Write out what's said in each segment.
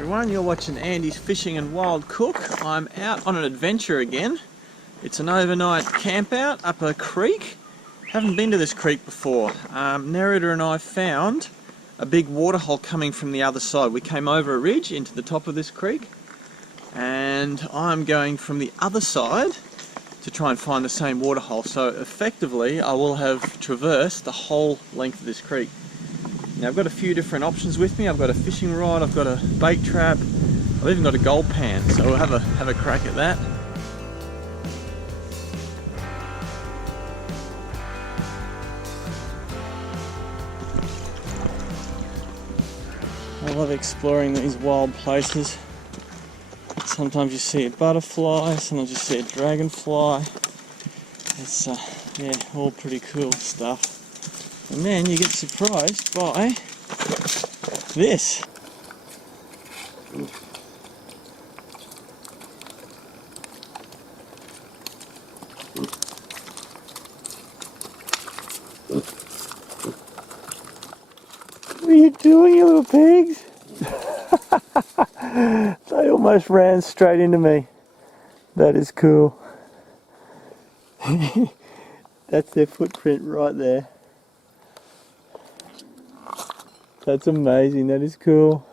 Everyone, you're watching Andy's Fishing and Wild Cook. I'm out on an adventure again. It's an overnight camp out up a creek. Haven't been to this creek before. Nerida and I found a big waterhole coming from the other side. We came over a ridge into the top of this creek, and I'm going from the other side to try and find the same waterhole. So effectively I will have traversed the whole length of this creek. Now I've got a few different options with me. I've got a fishing rod, I've got a bait trap, I've even got a gold pan, so we'll have a crack at that. I love exploring these wild places. Sometimes you see a butterfly, sometimes you see a dragonfly. It's yeah, all pretty cool stuff. And then you get surprised by this. What are you doing, you little pigs? They almost ran straight into me. That is cool. That's their footprint right there. That's amazing, that is cool.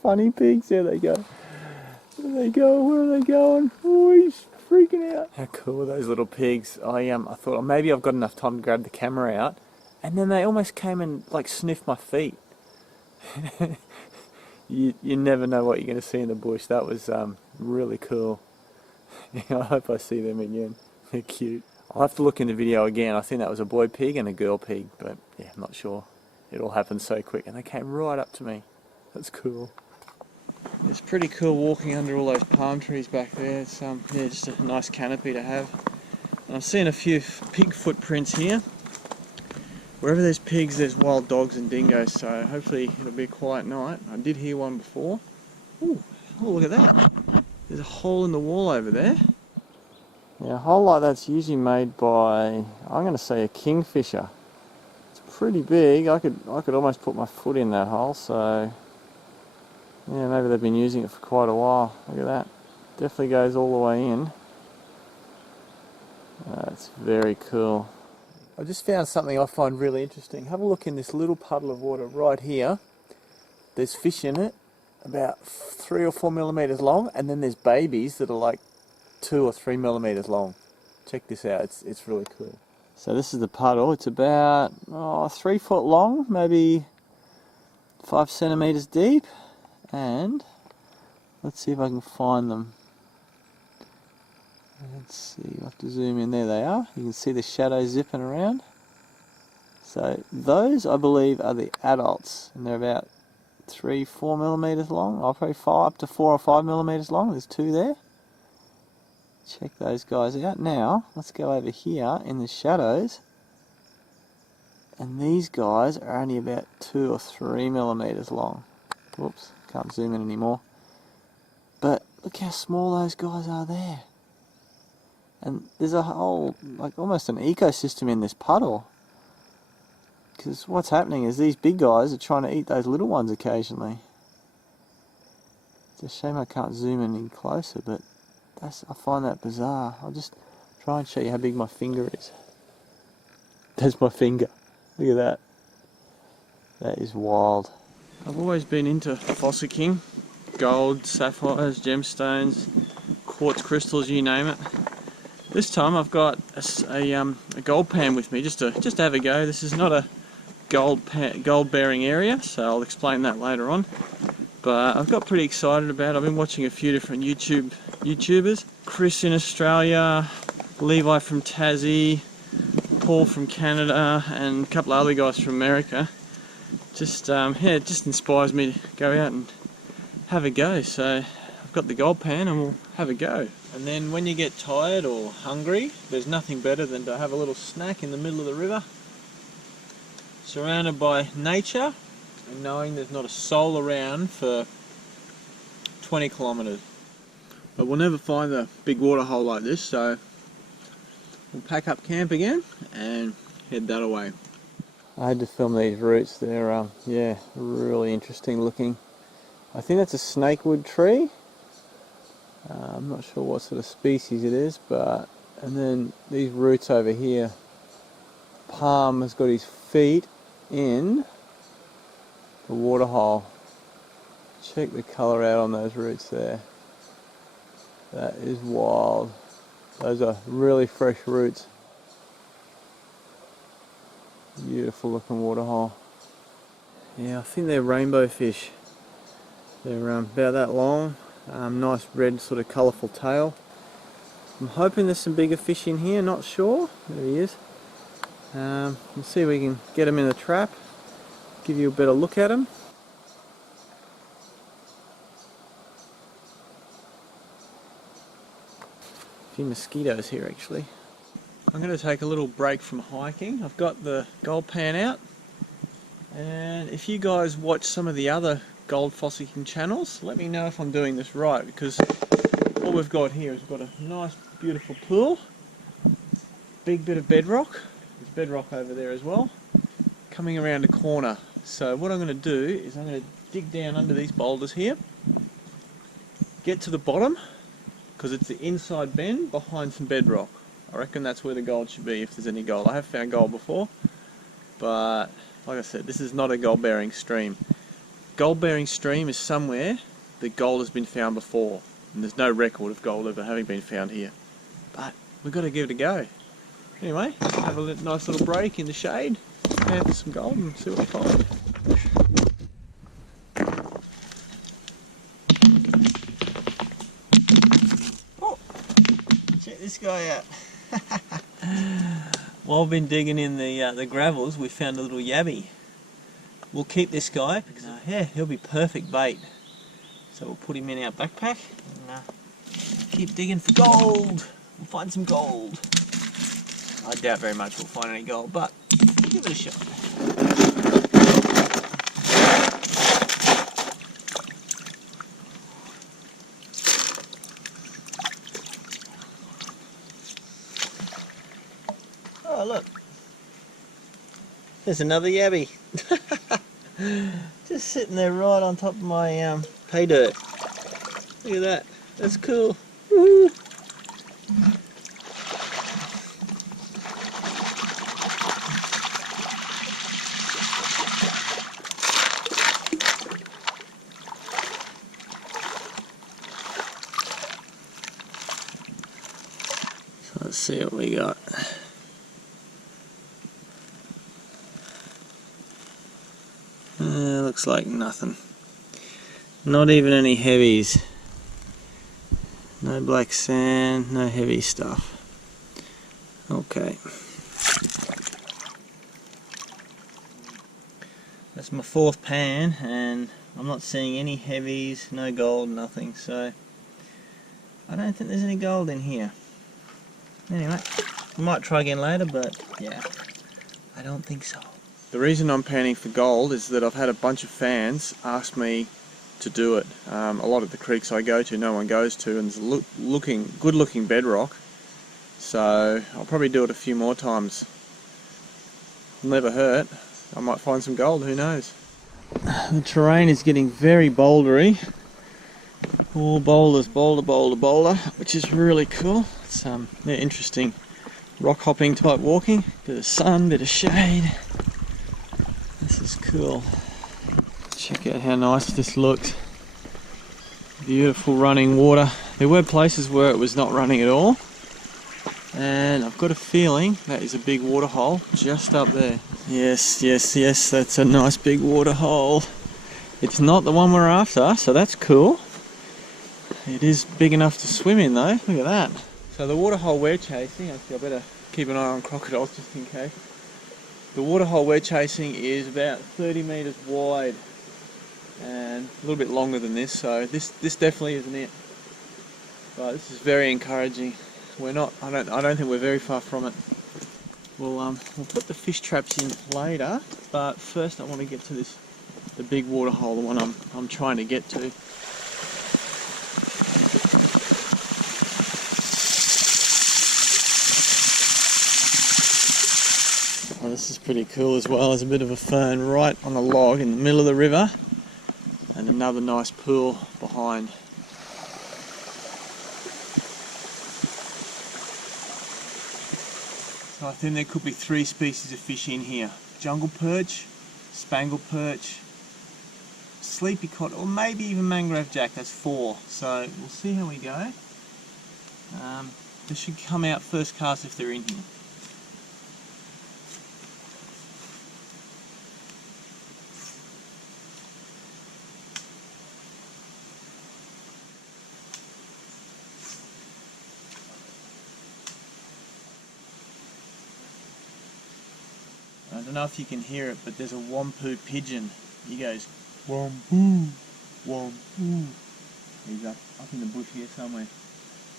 Funny pigs, there they go. There they go, where are they going? Oh, he's freaking out. How cool are those little pigs? I thought, oh, maybe I've got enough time to grab the camera out, and then they almost came and like sniffed my feet. You never know what you're going to see in the bush. That was really cool. I hope I see them again. They're cute. I'll have to look in the video again. I think that was a boy pig and a girl pig, but yeah, I'm not sure. It all happened so quick, and they came right up to me. That's cool. It's pretty cool walking under all those palm trees back there. It's yeah, just a nice canopy to have. And I'm seeing a few pig footprints here. Wherever there's pigs, there's wild dogs and dingoes, so hopefully it'll be a quiet night. I did hear one before. Ooh, oh, look at that. There's a hole in the wall over there. Yeah, a hole like that's usually made by, I'm going to say, a kingfisher. It's pretty big. I could almost put my foot in that hole, so yeah, maybe they've been using it for quite a while. Look at that. Definitely goes all the way in. That's very cool. I just found something I find really interesting. Have a look in this little puddle of water right here. There's fish in it, about 3 or 4 millimeters long, and then there's babies that are like 2 or 3 millimeters long. Check this out, it's really cool. So this is the puddle. It's about 3 foot long, maybe 5 centimeters deep, and let's see if I can find them. Let's see, I'll have to zoom in. There they are. You can see the shadows zipping around. So those, I believe, are the adults, and they're about 3-4 millimeters long. I'll probably up to 4 or 5 millimeters long. There's 2 there. Check those guys out. Now let's go over here in the shadows, and these guys are only about 2 or 3 millimeters long. Whoops, can't zoom in anymore. But look how small those guys are there. And there's a whole, like almost an ecosystem in this puddle. Because what's happening is these big guys are trying to eat those little ones occasionally. It's a shame I can't zoom in any closer, but I find that bizarre. I'll just try and show you how big my finger is. There's my finger. Look at that. That is wild. I've always been into fossicking. Gold, sapphires, gemstones, quartz crystals, you name it. This time I've got a gold pan with me just to have a go. This is not a gold bearing area, so I'll explain that later on. But I've got pretty excited about it. I've been watching a few different YouTubers. Chris in Australia, Levi from Tassie, Paul from Canada, and a couple of other guys from America. Yeah, it just inspires me to go out and have a go. So I've got the gold pan and we'll have a go. And then when you get tired or hungry, there's nothing better than to have a little snack in the middle of the river, surrounded by nature and knowing there's not a soul around for 20 kilometres. But we'll never find a big waterhole like this, so we'll pack up camp again and head that away. I had to film these roots. They're yeah, really interesting looking. I think that's a snakewood tree. I'm not sure what sort of species it is, but and then these roots over here. Palm has got his feet in the waterhole. Check the colour out on those roots there. That is wild. Those are really fresh roots. Beautiful looking waterhole. Yeah, I think they're rainbow fish. They're about that long. Nice red sort of colourful tail. I'm hoping there's some bigger fish in here, not sure. There he is. We'll see if we can get him in the trap. Give you a better look at him. A few mosquitoes here actually. I'm going to take a little break from hiking. I've got the gold pan out, and if you guys watch some of the other gold fossicking channels, let me know if I'm doing this right, because all we've got here is we've got a nice beautiful pool, big bit of bedrock, there's bedrock over there as well, coming around a corner. So what I'm going to do is I'm going to dig down under these boulders here, get to the bottom, because it's the inside bend behind some bedrock. I reckon that's where the gold should be, if there's any gold. I have found gold before, but like I said, this is not a gold bearing stream. Gold bearing stream is somewhere that gold has been found before, and there's no record of gold ever having been found here. But we've got to give it a go. Anyway, have a nice little break in the shade, pan for some gold and see what we find. Oh, check this guy out. While we've been digging in the gravels, we found a little yabby. We'll keep this guy because yeah, he'll be perfect bait. So we'll put him in our backpack and keep digging for gold. We'll find some gold. I doubt very much we'll find any gold, but we'll give it a shot. Oh look, there's another yabby. Just sitting there right on top of my pay dirt. Look at that, that's cool. Woo. So let's see what we got. Looks like nothing. Not even any heavies. No black sand, no heavy stuff. Okay. That's my fourth pan, and I'm not seeing any heavies, no gold, nothing, so I don't think there's any gold in here. Anyway, we might try again later, but yeah, I don't think so. The reason I'm panning for gold is that I've had a bunch of fans ask me to do it. A lot of the creeks I go to, no one goes to, and there's good looking bedrock. So I'll probably do it a few more times. Never hurt. I might find some gold, who knows. The terrain is getting very bouldery. All boulders, boulder, boulder, boulder, which is really cool. It's yeah, interesting rock hopping type walking. Bit of sun, bit of shade. This is cool. Check out how nice this looks. Beautiful running water. There were places where it was not running at all, and I've got a feeling that is a big water hole just up there. Yes, yes, yes, that's a nice big water hole. It's not the one we're after, so that's cool. It is big enough to swim in though, look at that. So the water hole we're chasing, actually I better keep an eye on crocodiles just in case. The water hole we're chasing is about 30 metres wide and a little bit longer than this, so this definitely isn't it. But this is very encouraging. I don't think we're very far from it. We'll put the fish traps in later, but first I want to get to the big water hole, the one I'm trying to get to. Oh, this is pretty cool as well. There's a bit of a fern right on the log in the middle of the river, and the another nice pool behind. So I think there could be 3 species of fish in here. Jungle perch, spangled perch, sleepy cod, or maybe even mangrove jack. That's 4. So we'll see how we go. They should come out first cast if they're in here. I don't know if you can hear it, but there's a wampu pigeon. He goes, wampu, wampu. He's up in the bush here somewhere.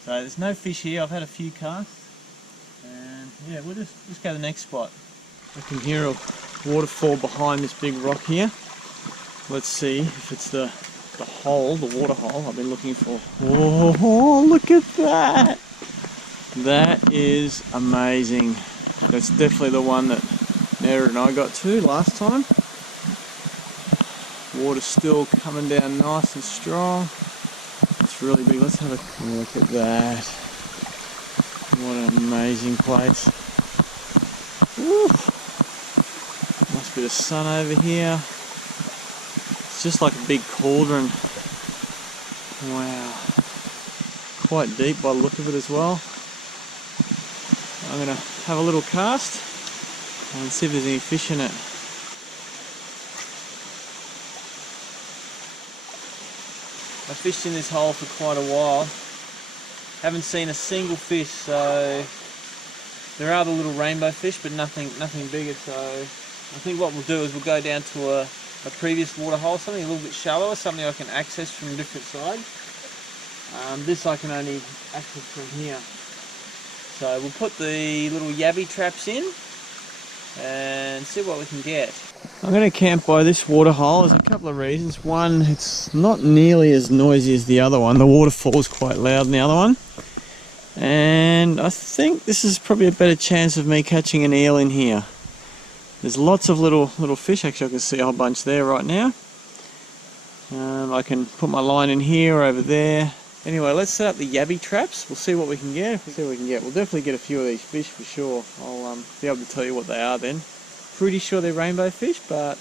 So there's no fish here. I've had a few casts, and yeah, we'll just go to the next spot. I can hear a waterfall behind this big rock here. Let's see if it's the hole, the water hole I've been looking for. Oh, look at that! That is amazing. That's definitely the one that Nerida and I got to last time. Water's still coming down nice and strong. It's really big. Let's have a look at that. What an amazing place. Woo. Must be the sun over here. It's just like a big cauldron. Wow. Quite deep by the look of it as well. I'm going to have a little cast and see if there's any fish in it. I fished in this hole for quite a while. Haven't seen a single fish, so there are the little rainbow fish, but nothing bigger. So I think what we'll do is we'll go down to a previous water hole, something a little bit shallower, something I can access from a different side. This I can only access from here. So we'll put the little yabby traps in and see what we can get. I'm going to camp by this water hole. There's a couple of reasons. One, it's not nearly as noisy as the other one. The waterfall is quite loud in the other one. And I think this is probably a better chance of me catching an eel in here. There's lots of little fish. Actually, I can see a whole bunch there right now. I can put my line in here or over there. Anyway, let's set up the yabby traps. We'll see what we can get. We'll definitely get a few of these fish for sure. I'll be able to tell you what they are then. Pretty sure they're rainbow fish, but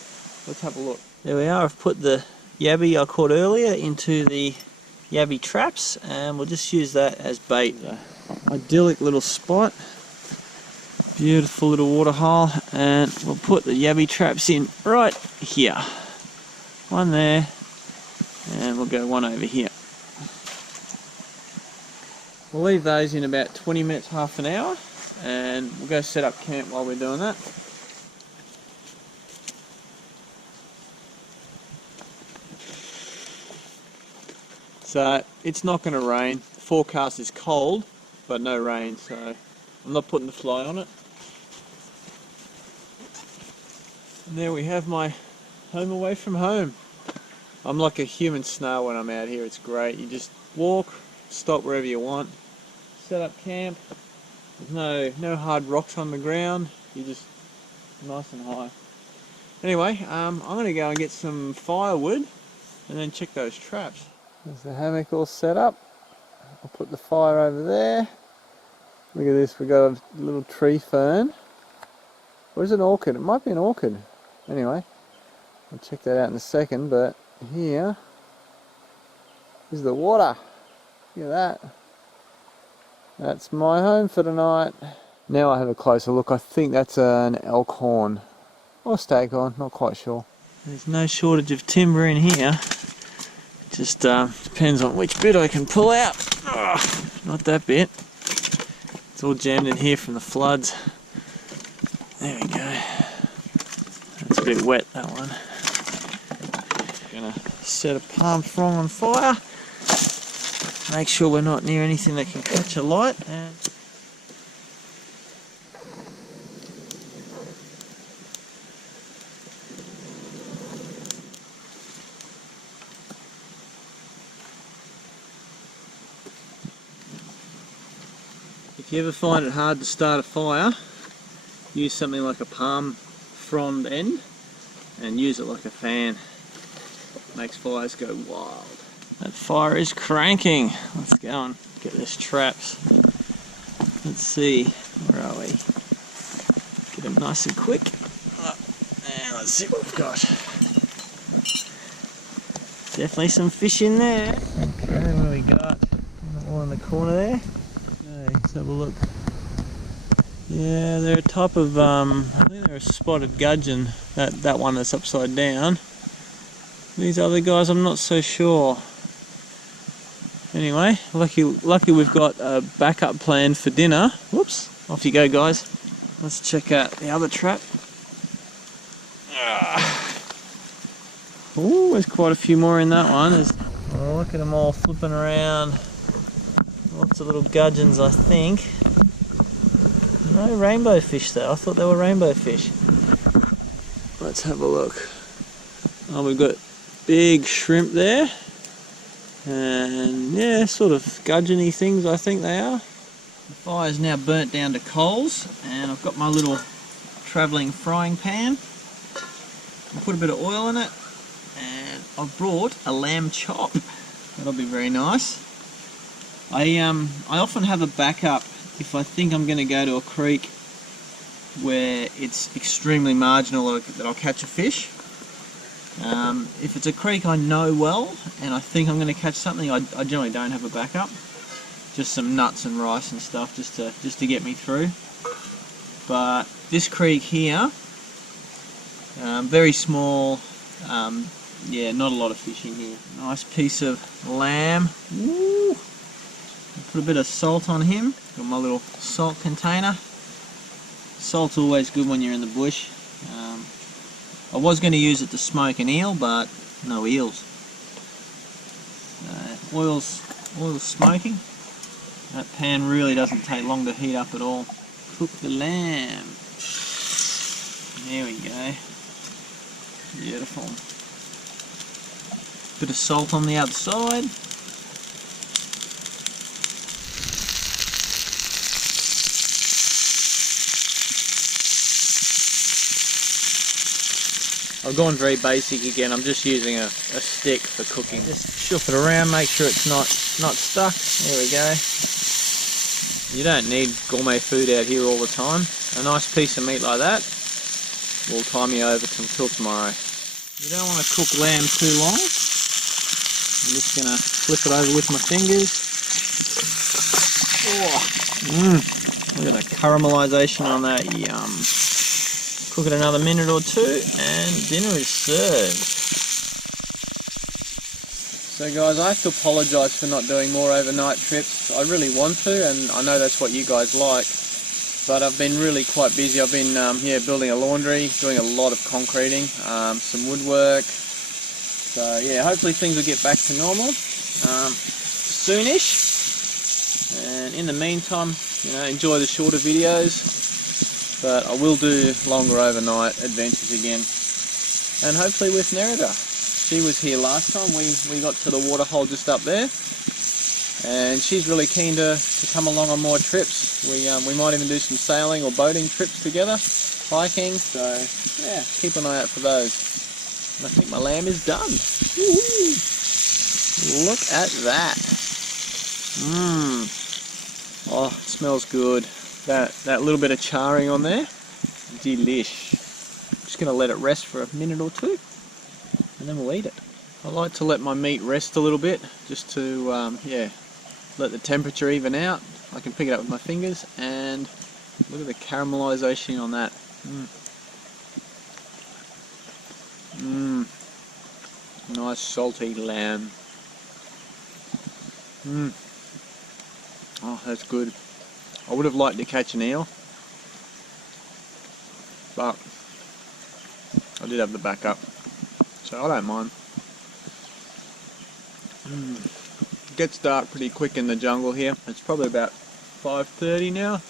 let's have a look. There we are. I've put the yabby I caught earlier into the yabby traps, and we'll just use that as bait. Idyllic little spot. Beautiful little water hole, and we'll put the yabby traps in right here. One there, and we'll go one over here. We'll leave those in about 20 minutes, half an hour, and we'll go set up camp while we're doing that. So it's not going to rain. The forecast is cold, but no rain, so I'm not putting the fly on it. And there we have my home away from home. I'm like a human snail when I'm out here. It's great. You just walk, stop wherever you want, set up camp. There's no hard rocks on the ground. You're just nice and high. Anyway, I'm going to go and get some firewood and then check those traps. There's the hammock all set up. I'll put the fire over there. Look at this, we've got a little tree fern. Or is it an orchid? It might be an orchid. Anyway, I'll check that out in a second, but here is the water. Look at that. That's my home for tonight. Now I have a closer look. I think that's an elk horn. Or staghorn, not quite sure. There's no shortage of timber in here. Just depends on which bit I can pull out. Oh, not that bit. It's all jammed in here from the floods. There we go. That's a bit wet, that one. Gonna set a palm frond on fire. Make sure we're not near anything that can catch a light. And if you ever find it hard to start a fire, use something like a palm frond end and use it like a fan. makes fires go wild. That fire is cranking. Let's go and get this traps. Let's see, where are we? Get them nice and quick. And let's see what we've got. Definitely some fish in there. Okay, what do we got? All in the corner there. Okay, let's have a look. Yeah, they're a type of, I think they're a spotted gudgeon, that one that's upside down. These other guys, I'm not so sure. Anyway, lucky we've got a backup plan for dinner. Whoops, off you go guys. Let's check out the other trap. Oh, there's quite a few more in that one. Oh, look at them all flipping around. Lots of little gudgeons, I think. No rainbow fish though, I thought they were rainbow fish. Let's have a look. Oh, we've got big shrimp there. And yeah, sort of gudgeony things I think they are. The fire's now burnt down to coals, and I've got my little travelling frying pan. I'll put a bit of oil in it, and I've brought a lamb chop. That'll be very nice. I often have a backup if I think I'm going to go to a creek where it's extremely marginal that I'll catch a fish. If it's a creek I know well and I think I'm going to catch something, I generally don't have a backup. Just some nuts and rice and stuff just to get me through. But this creek here, very small, yeah, not a lot of fish in here. Nice piece of lamb. Woo! Put a bit of salt on him. Got my little salt container. Salt's always good when you're in the bush. I was going to use it to smoke an eel, but no eels. Oil's smoking. That pan really doesn't take long to heat up at all. Cook the lamb. There we go. Beautiful. Bit of salt on the outside. I've gone very basic again. I'm just using a stick for cooking. Just shook it around, make sure it's not stuck. There we go. You don't need gourmet food out here all the time. A nice piece of meat like that will tie me over till tomorrow. You don't want to cook lamb too long. I'm just going to flip it over with my fingers. Oh, look at the caramelisation on that. Yum. Cook it another minute or two and dinner is served. So guys, I have to apologise for not doing more overnight trips. I really want to, and I know that's what you guys like, but I've been really quite busy. I've been building a laundry, doing a lot of concreting, some woodwork. So yeah, hopefully things will get back to normal soonish. And in the meantime, enjoy the shorter videos. But I will do longer overnight adventures again, and hopefully with Nerida. She was here last time. We got to the waterhole just up there, and she's really keen to come along on more trips. We might even do some sailing or boating trips together, hiking. So yeah, keep an eye out for those. And I think my lamb is done. Woo-hoo. Look at that. Oh, it smells good. That little bit of charring on there, delish. Just going to let it rest for a minute or two, and then we'll eat it. I like to let my meat rest a little bit, just to let the temperature even out. I can pick it up with my fingers, and look at the caramelisation on that. Nice salty lamb. Oh, that's good. I would have liked to catch an eel, but I did have the backup, so I don't mind. It gets dark pretty quick in the jungle here. It's probably about 5:30 now.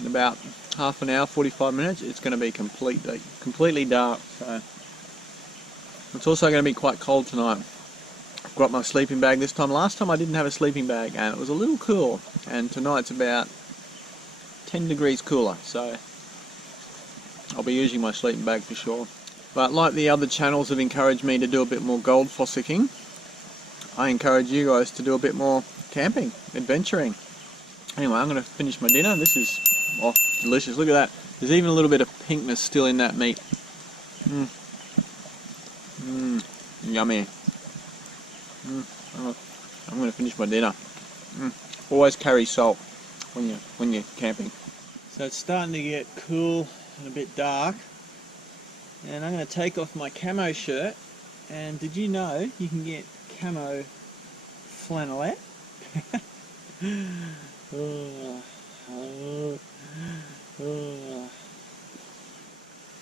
In about half an hour, 45 minutes, it's going to be completely dark. So it's also going to be quite cold tonight. I've got my sleeping bag this time. Last time I didn't have a sleeping bag and it was a little cool, and tonight's about 10 degrees cooler, so I'll be using my sleeping bag for sure. But like the other channels have encouraged me to do a bit more gold fossicking, I encourage you guys to do a bit more camping, adventuring. Anyway, I'm going to finish my dinner. This is, oh, delicious. Look at that. There's even a little bit of pinkness still in that meat. Yummy. I'm going to finish my dinner. Always carry salt when you're camping. So it's starting to get cool and a bit dark, and I'm going to take off my camo shirt. And did you know you can get camo flannelette?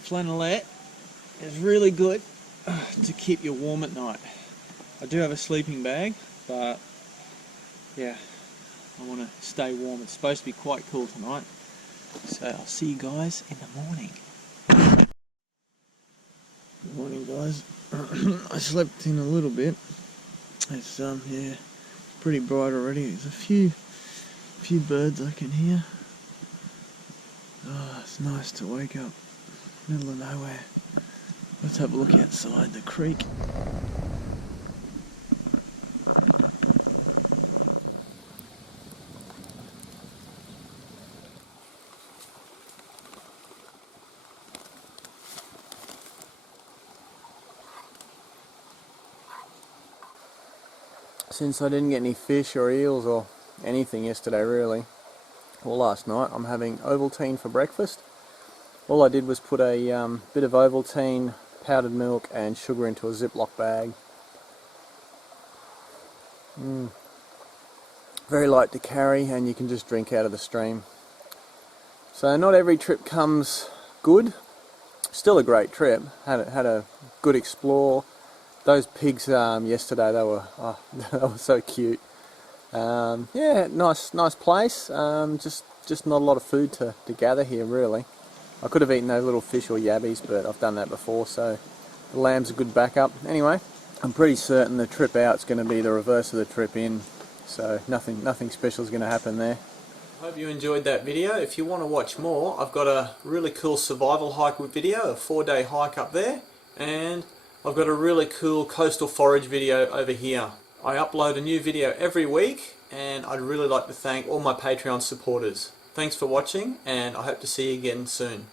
Flannelette is really good to keep you warm at night. I do have a sleeping bag, but yeah, I want to stay warm. It's supposed to be quite cool tonight, so I'll see you guys in the morning. Good morning, guys. I slept in a little bit. It's yeah, pretty bright already. There's a few birds I can hear. Oh, it's nice to wake up, middle of nowhere. Let's have a look outside the creek. Since I didn't get any fish or eels or anything yesterday really, or last night, I'm having Ovaltine for breakfast. All I did was put a bit of Ovaltine, powdered milk and sugar into a Ziploc bag. Very light to carry, and you can just drink out of the stream. So not every trip comes good. Still a great trip. Had a good explore. Those pigs yesterday, they were they were so cute. Yeah, nice place. Just not a lot of food to gather here really. I could have eaten those little fish or yabbies, but I've done that before, so the lamb's a good backup. Anyway, I'm pretty certain the trip out's going to be the reverse of the trip in, so nothing special is going to happen there. Hope you enjoyed that video. If you want to watch more, I've got a really cool survival hike video, a 4-day hike up there, and I've got a really cool coastal forage video over here. I upload a new video every week, and I'd really like to thank all my Patreon supporters. Thanks for watching, and I hope to see you again soon.